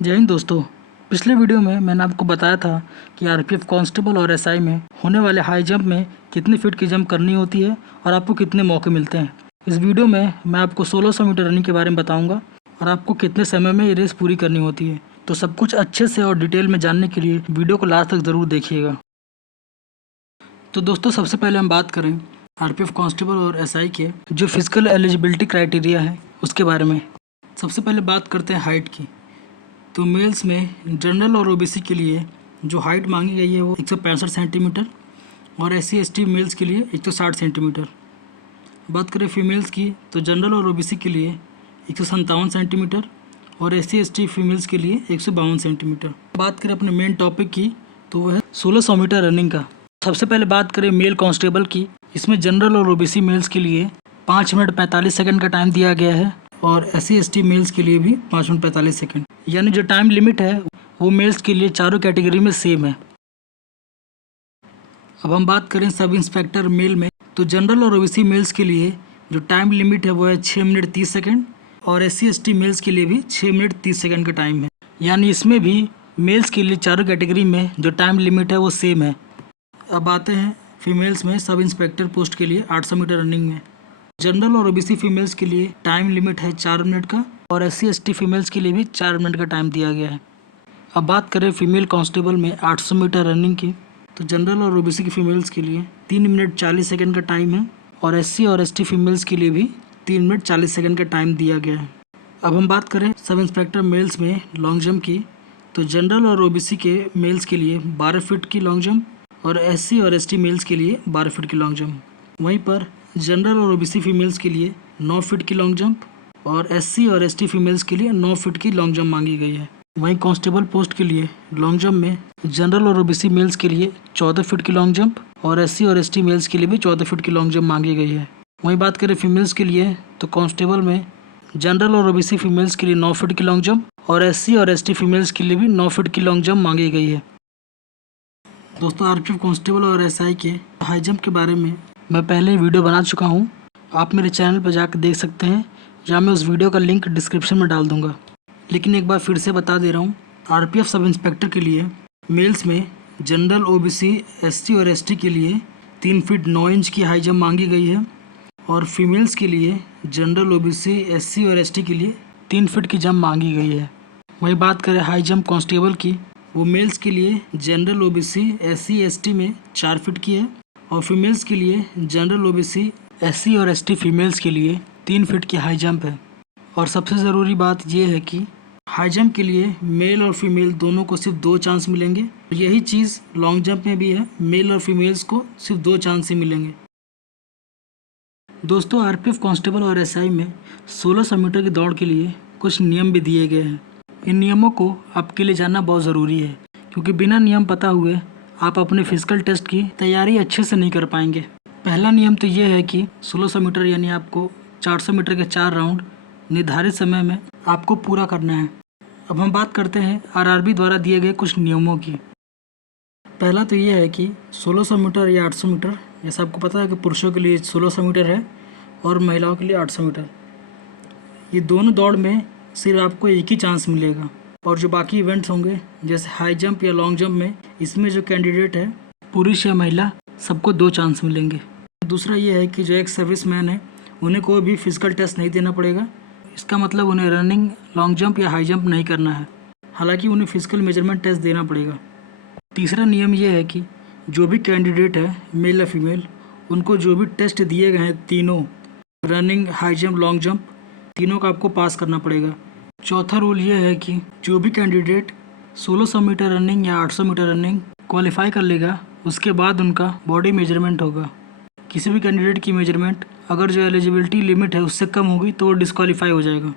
जय हिंद दोस्तों। पिछले वीडियो में मैंने आपको बताया था कि आरपीएफ कांस्टेबल और एसआई में होने वाले हाई जंप में कितनी फीट की जंप करनी होती है और आपको कितने मौके मिलते हैं। इस वीडियो में मैं आपको 1600 मीटर रनिंग के बारे में बताऊंगा और आपको कितने समय में ये रेस पूरी करनी होती है। तो सब कुछ अच्छे से और डिटेल में जानने के लिए वीडियो को लास्ट तक ज़रूर देखिएगा। तो दोस्तों, सबसे पहले हम बात करें आरपीएफ कांस्टेबल और एसआई के जो फिजिकल एलिजिबिलिटी क्राइटेरिया है उसके बारे में। सबसे पहले बात करते हैं हाइट की। तो मेल्स में जनरल और ओबीसी के लिए जो हाइट मांगी गई है वो 165 सेंटीमीटर और एससी एसटी मेल्स के लिए 160 सेंटीमीटर। बात करें फीमेल्स की तो जनरल और ओबीसी के लिए 157 सेंटीमीटर और एससी एसटी फीमेल्स के लिए 152 सेंटीमीटर। बात करें अपने मेन टॉपिक की तो वह है 1600 मीटर रनिंग का। सबसे पहले बात करें मेल कांस्टेबल की। इसमें जनरल और ओबीसी मेल्स के लिए 5 मिनट 45 सेकंड का टाइम दिया गया है और एससी एसटी मेल्स के लिए भी 5 मिनट 45 सेकंड। यानी जो टाइम लिमिट है वो मेल्स के लिए चारों कैटेगरी में सेम है। अब हम बात करें सब इंस्पेक्टर मेल में तो जनरल और ओबीसी मेल्स के लिए जो टाइम लिमिट है वो है 6 मिनट 30 सेकंड और एससी एसटी मेल्स के लिए भी 6 मिनट 30 सेकंड का टाइम है। यानी इसमें भी मेल्स के लिए चारों कैटेगरी में जो टाइम लिमिट है वो सेम है। अब आते हैं फीमेल्स में सब इंस्पेक्टर पोस्ट के लिए 800 मीटर रनिंग में। जनरल और ओबीसी फीमेल्स के लिए टाइम लिमिट है 4 मिनट का और एससी एसटी फीमेल्स के लिए भी 4 मिनट का टाइम दिया गया है। अब बात करें फीमेल कांस्टेबल में 800 मीटर रनिंग की तो जनरल और ओबीसी की फीमेल्स के लिए 3 मिनट 40 सेकंड का टाइम है और एससी और एसटी फीमेल्स के लिए भी 3 मिनट 40 सेकंड का टाइम दिया गया है। अब हम बात करें सब इंस्पेक्टर मेल्स में लॉन्ग जंप की तो जनरल और ओबीसी के मेल्स के लिए 12 फीट की लॉन्ग जंप और एससी और एसटी मेल्स के लिए 12 फीट की लॉन्ग जंप। वहीं पर जनरल और ओबीसी फीमेल्स के लिए 9 फीट की लॉन्ग जंप और एससी और एसटी फीमेल्स के लिए 9 फीट की लॉन्ग जंप मांगी गई है। वहीं कांस्टेबल पोस्ट के लिए लॉन्ग जंप में जनरल और ओबीसी मेल्स के लिए 14 फीट की लॉन्ग जंप और एससी और एसटी मेल्स के लिए भी 14 फीट की लॉन्ग जंप मांगी गई है। वहीं बात करें फीमेल्स के लिए तो कांस्टेबल में जनरल और ओबीसी फीमेल्स के लिए 9 फीट की लॉन्ग जंप और एससी और एसटी फीमेल्स के लिए भी 9 फीट की लॉन्ग जंप मांगी गई है। दोस्तों, आरपीएफ कांस्टेबल और एसआई के हाई जंप के बारे में मैं पहले वीडियो बना चुका हूं। आप मेरे चैनल पर जाकर देख सकते हैं, जहां मैं उस वीडियो का लिंक डिस्क्रिप्शन में डाल दूंगा। लेकिन एक बार फिर से बता दे रहा हूं, आरपीएफ सब इंस्पेक्टर के लिए मेल्स में जनरल ओबीसी एसटी और एसटी के लिए 3 फीट 9 इंच की हाई जंप मांगी गई है और फीमेल्स के लिए जनरल ओबीसी एससी और एसटी के लिए 3 फीट की जंप मांगी गई है। वही बात करें हाई जंप कांस्टेबल की, वो मेल्स के लिए जनरल ओबीसी एससी एसटी में 4 फीट की है और फीमेल्स के लिए जनरल ओबीसी एससी और एसटी फीमेल्स के लिए 3 फीट की हाई जंप है। और सबसे ज़रूरी बात यह है कि हाई जंप के लिए मेल और फीमेल दोनों को सिर्फ 2 चांस मिलेंगे। यही चीज़ लॉन्ग जंप में भी है, मेल और फीमेल्स को सिर्फ 2 चांस ही मिलेंगे। दोस्तों, आरपीएफ कांस्टेबल और एसआई में 1600 मीटर की दौड़ के लिए कुछ नियम भी दिए गए हैं। इन नियमों को आपके लिए जानना बहुत ज़रूरी है, क्योंकि बिना नियम पता हुए आप अपने फिजिकल टेस्ट की तैयारी अच्छे से नहीं कर पाएंगे। पहला नियम तो ये है कि 1600 मीटर यानी आपको 400 मीटर के 4 राउंड निर्धारित समय में आपको पूरा करना है। अब हम बात करते हैं आरआरबी द्वारा दिए गए कुछ नियमों की। पहला तो ये है कि 1600 मीटर या 800 मीटर, जैसा आपको पता है कि पुरुषों के लिए 1600 मीटर है और महिलाओं के लिए 800 मीटर, ये दोनों दौड़ में सिर्फ आपको एक ही चांस मिलेगा। और जो बाकी इवेंट्स होंगे जैसे हाई जंप या लॉन्ग जंप में, इसमें जो कैंडिडेट है पुरुष या महिला सबको 2 चांस मिलेंगे। दूसरा ये है कि जो एक सर्विसमैन है उन्हें कोई भी फिजिकल टेस्ट नहीं देना पड़ेगा। इसका मतलब उन्हें रनिंग, लॉन्ग जंप या हाई जंप नहीं करना है, हालांकि उन्हें फिजिकल मेजरमेंट टेस्ट देना पड़ेगा। तीसरा नियम ये है कि जो भी कैंडिडेट है मेल या फीमेल, उनको जो भी टेस्ट दिए गए हैं तीनों, running, high jump, long jump, तीनों का आपको पास करना पड़ेगा। चौथा रूल ये है कि जो भी कैंडिडेट 1600 मीटर रनिंग या 800 मीटर रनिंग क्वालिफाई कर लेगा, उसके बाद उनका बॉडी मेजरमेंट होगा। किसी भी कैंडिडेट की मेजरमेंट अगर जो एलिजिबिलिटी लिमिट है उससे कम होगी तो वो डिस्क्वालीफाई हो जाएगा।